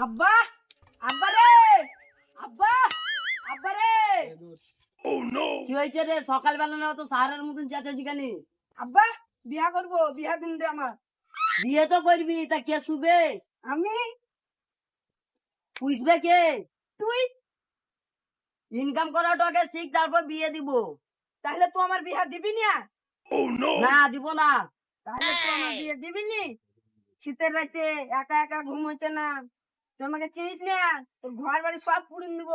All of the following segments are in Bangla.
আব্বা আব্বা রে আব্বা আব্বা রে কি হয়েছে রে? সকালবেলা না তো সারের মতন চেঁচাচ্ছি কেন? আব্বা বিয়া করবো, বিয়া দিন দে আমার। বিয়ে তো করবি, তা কে শুবে? আমি? পুষবে কে? তুই? ইনকাম করাটা আগে শিখ, তারপর বিয়ে দিব। তাহলে তো আমার বিয়া দিবি না? না দিব না। তাহলে তো আমার বিয়ে দিবি নি? শীতের রাতে একা একা ঘুম হচ্ছে না, তুই আমাকে চিনিস না? তোর ঘর বাড়ি সব পুড়িয়ে দিব।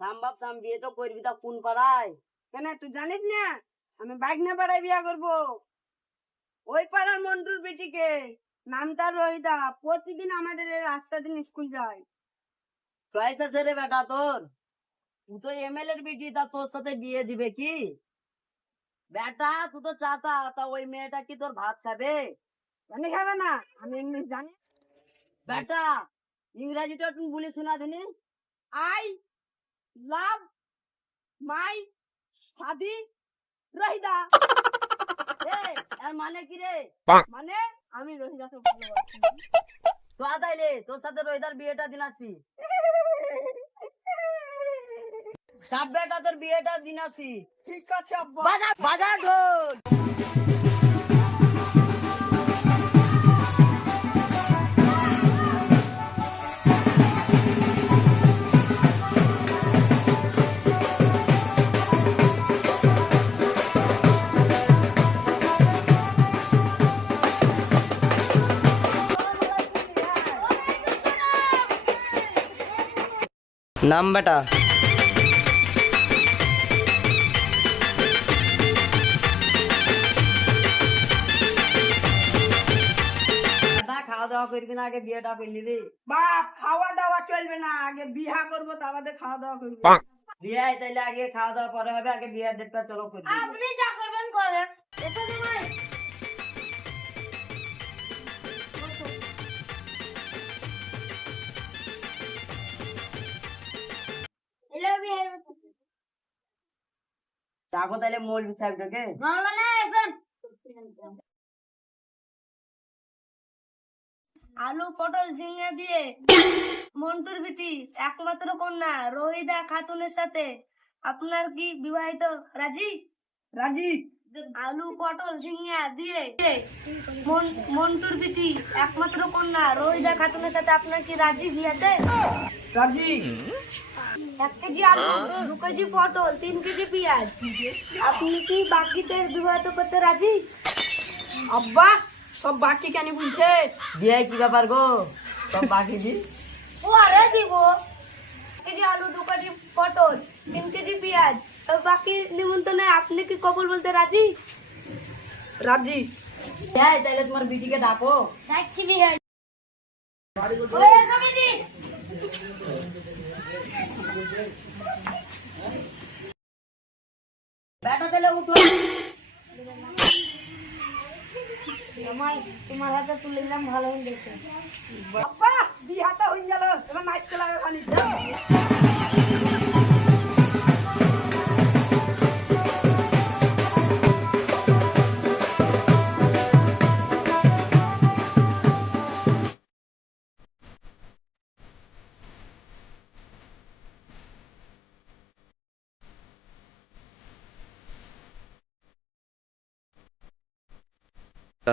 থাম বাপ থাম, বিয়ে তো করবি, তা কোন পাড়ায়? কেন তুই জানিস না আমি বাইক না পাড়ায় বিয়া করবো? ওই পাড়ার মন্টুর বেটিকে, নামটা রহিদা, প্রতিদিন আমাদের এই রাস্তা দিন স্কুল যায়। চয়েস আছে রে বেটা তোর। তুই তো এমএলএ এর বেটি, তা তোর সাথে বিয়ে দিবে কি বেটা? তুই তো চাচা, তা ওই মেয়েটা কি তোর ভাত খাবে? জানি খাবে না, আমি ইংলিশ জানি। বেটা ইংরাজিটা তুমি বলে শোনা দিনি। আই লাভ মাই সাদি রহিদা। এর মানে কি রে? মানে আমি রহিদাকে ভালোবাসি। তো তাইলে তোর সাথে রোহিদার বিয়েটা দিন আসি। সব বেটা তোর বিয়েটা দিন আসি। ঠিক আছে আব্বা। বাজার বাজার ঢোল। নাম বেটা। খাওয়া দাওয়া করবি না, আগে বিয়েটা করলি রে? বাপ খাওয়া দাওয়া চলবে না, আগে বিয়া করবো তারপরে খাওয়া দাওয়া করবো। বিয়ে তাইলে আগে খাওয়া দাওয়া পরে হবে, আগে বিয়ের ডেটটা চলো করবি। আপনি যা করবেন করেন। এটা তোমার এলাবি হের বসে ডাকো তাইলে মৌলভি সাহেবটাকে। মাওলানা এখন আলু পটল ঝিঙে দিয়ে মন্টুর বিটি একমাত্র কন্যা রোহিদা খাতুনের সাথে আপনার কি বিবাহিত রাজি? রাজি। আলু পটল ঝিঙা দিয়ে মন্টুর বিটি একমাত্র কন্যা রোহিদা খাতুনের সাথে আপনার কি রাজি বিয়েতে? রাজি। 1 কেজি আলু, 2 কেজি পটল, 3 কেজি পেঁয়াজ, আপনি কি বাকিতে বিবাহিত করতে রাজি? আব্বা সব বাকি কেন বলছে? বিয়ে কি ব্যাপার গো? সব বাকি দি। ও আরে দিব 1 কেজি আলু, 2 কেজি পটল, 3 কেজি পেঁয়াজ, সব বাকি নিমন্ত্রণে আপনি কি কবুল বলতে রাজি? রাজি। তাইলে তোমার বিটিকে ডাকো। যাচ্ছি বিয়ে। ওই সমিতি বেটা তাইলে উঠো। আমায় তোমার হাতে তুলে দিলাম, ভালো হয়ে দেখে। আব্বা বিয়াটা হয়ে গেল, এবার নাচতে লাগে খালি।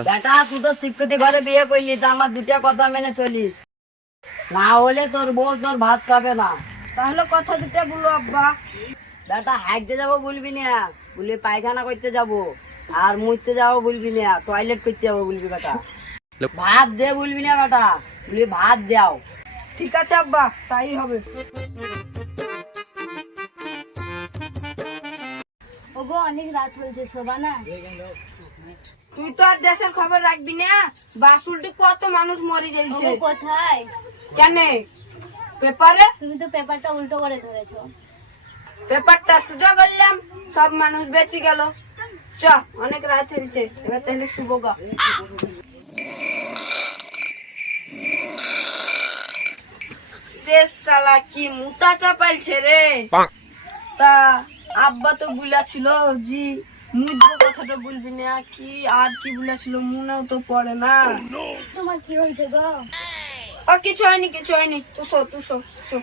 বেটা তুই তো শিক্ষিত ঘরে বিয়ে করলি, তা আমার দুটা কথা মেনে চলিস, না হলে তোর বউ তোর ভাত খাবে না। তাহলে কথা দুটা বলো আব্বা। বেটা হাঁকতে যাবো বলবি না, বলবি পায়খানা করতে যাবো, আর মুছতে যাবো বলবি না, টয়লেট করতে যাবো বলবি। বেটা ভাত দে বলবি না, বেটা বলবি ভাত দাও। ঠিক আছে আব্বা, তাই হবে। ওগো অনেক রাত হয়েছে, শোভা না। তুই তো আর দেশের খবর রাখবি না? বাসুলটি কত মানুষ মরে যাইছে। কোথায়? কেন পেপারে? তুমি তো পেপারটা উল্টো করে ধরেছো। পেপারটা সোজা করলাম, সব মানুষ বেঁচে গেল। চ অনেক রাত হয়েছে, এবার তাহলে শুভ গা। দেশ শালা কি মুটা চাপাইছে রে। তা আব্বা তো বুলাছিল জি মুদ্র কথাটা বলবি না, কি আর কি বুলাছিল মনেও তো পড়ে না। তোমার কি হয়েছে গো? ও কিছু হয়নি কিছু হয়নি, তুসো তুসো তুসো।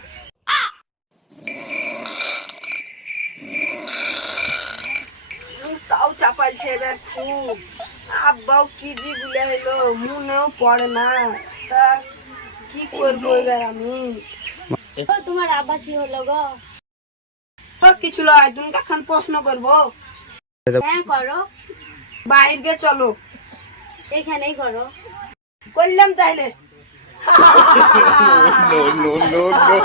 তাও চাপাইছে রে খুব। আব্বাও কি জি বলে এলো, মনেও পড়ে না। তা কি করবো এবার আমি? তোমার আব্বা কি হলো গো? ও কিছু লয়, তুমি কখন প্রশ্ন করবো? হ্যাঁ করো, বাইরে গিয়ে চলো। এখানেই করো। করলাম তাইলে। no, no, no, no.